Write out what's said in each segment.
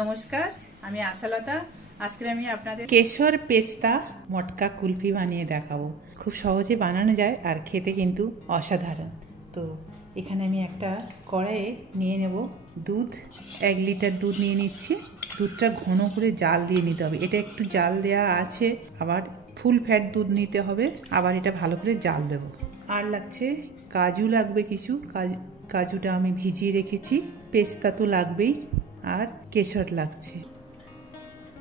নমস্কার, আমি আশালতা। আজকে আমি আপনাদের কেশর পেস্তা মটকা কুলফি বানিয়ে দেখাবো। খুব সহজে বানানো যায় আর খেতে কিন্তু অসাধারণ। তো এখানে আমি একটা কড়াইয়ে নিয়ে নেব দুধ। 1 লিটার দুধ নিয়ে নিচ্ছি। দুধটা ঘন করে জাল দিয়ে নিতে হবে। এটা একটু জাল দেওয়া আছে, আবার ফুল ফ্যাট দুধ নিতে হবে, আবার এটা ভালো করে জাল দেব। আর লাগছে কাজু, লাগবে কিছু কাজুটা আমি ভিজিয়ে রেখেছি। পেস্তা তো লাগবেই, আর কেশর লাগছে,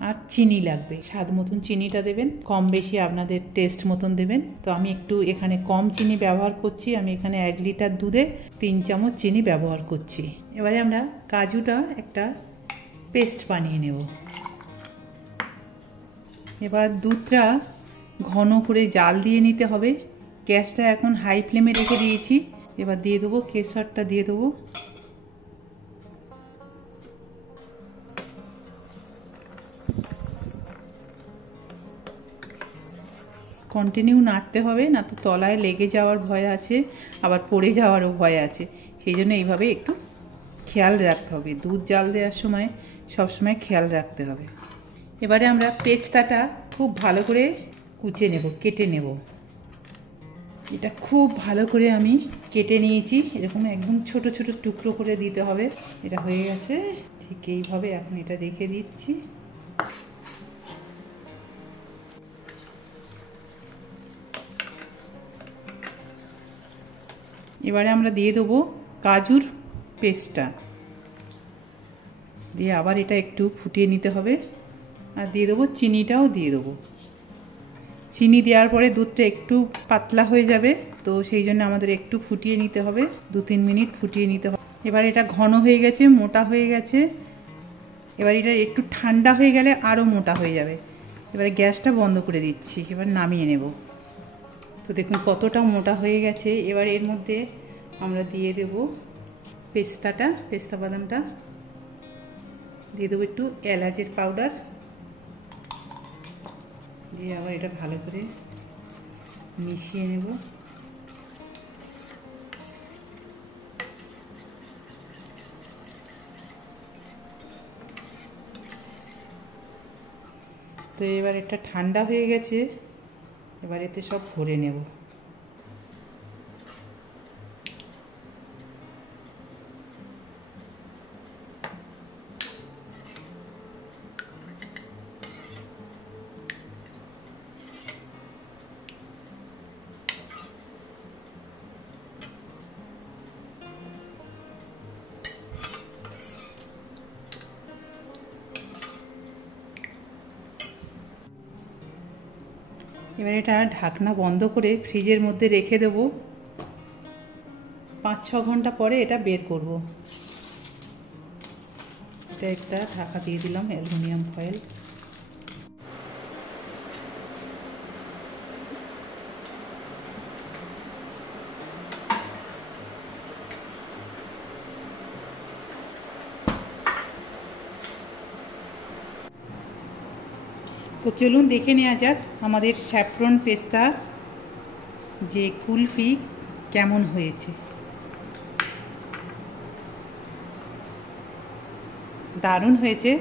আর চিনি লাগবে। স্বাদ মতন চিনিটা দেবেন, কম বেশি আপনাদের টেস্ট মতন দেবেন। তো আমি একটু এখানে কম চিনি ব্যবহার করছি। আমি এখানে 1 লিটার দুধে 3 চামচ চিনি ব্যবহার করছি। এবারে আমরা কাজুটা একটা পেস্ট বানিয়ে নেব। এবার দুধটা ঘন করে জাল দিয়ে নিতে হবে। গ্যাসটা এখন হাই ফ্লেমে রেখে দিয়েছি। এবার দিয়ে দেবো কেশরটা, দিয়ে দেবো। কন্টিনিউ নাড়তে হবে, না তো তলায় লেগে যাওয়ার ভয় আছে, আবার পড়ে যাওয়ারও ভয় আছে। সেই জন্য এইভাবে একটু খেয়াল রাখতে হবে। দুধ জাল দেওয়ার সময় সবসময় খেয়াল রাখতে হবে। এবারে আমরা পেস্তাটা খুব ভালো করে কুচে নেব, কেটে নেব। এটা খুব ভালো করে আমি কেটে নিয়েছি। এরকম একদম ছোট ছোট টুকরো করে দিতে হবে। এটা হয়ে গেছে। ঠিক এইভাবে এখন এটা রেখে দিচ্ছি। এবারে আমরা দিয়ে দেবো কাজুর পেস্টটা, দিয়ে আবার এটা একটু ফুটিয়ে নিতে হবে। আর দিয়ে দেবো চিনিটাও দিয়ে দেবো। চিনি দেওয়ার পরে দুধটা একটু পাতলা হয়ে যাবে, তো সেই জন্য আমাদের একটু ফুটিয়ে নিতে হবে, 2-3 মিনিট ফুটিয়ে নিতে হবে। এবার এটা ঘন হয়ে গেছে, মোটা হয়ে গেছে। এবার এটা একটু ঠান্ডা হয়ে গেলে আরও মোটা হয়ে যাবে। এবারে গ্যাসটা বন্ধ করে দিচ্ছি, এবার নামিয়ে নেব। তো দেখুন কতটা মোটা হয়ে গেছে। এবার এর মধ্যে আমরা দিয়ে দেব পেস্তা বাদামটা, দিয়ে দেবো একটু এলাচের পাউডার, দিয়ে আবার এটা ভালো করে মিশিয়ে নেব। তো এবার এটা ঠান্ডা হয়ে গেছে। এবার এতে সব ভরে নেব। এবার এটা ঢাকনা বন্ধ করে ফ্রিজের মধ্যে রেখে দেব। 5-6 ঘন্টা পরে এটা বের করব। এটা একটা ঢাকা দিয়ে দিলাম, অ্যালুমিনিয়াম ফয়েল। তো চলুন দেখে নেওয়া যাক আমাদের স্যাফরন পেস্তা যে কুলফি কেমন হয়েছে। দারুণ হয়েছে।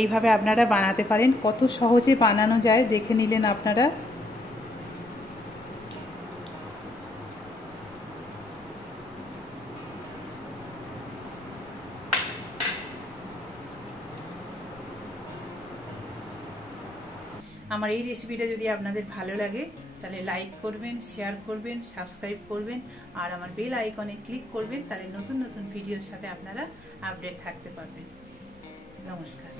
এইভাবে আপনারা বানাতে পারেন। কত সহজে বানানো যায় দেখে নিলেন আপনারা। আমার এই রেসিপিটা যদি আপনাদের ভালো লাগে তাহলে লাইক করবেন, শেয়ার করবেন, সাবস্ক্রাইব করবেন, আর আমার বেল আইকনে ক্লিক করবেন। তাহলে নতুন নতুন ভিডিওর সাথে আপনারা আপডেট থাকতে পারবেন। নমস্কার।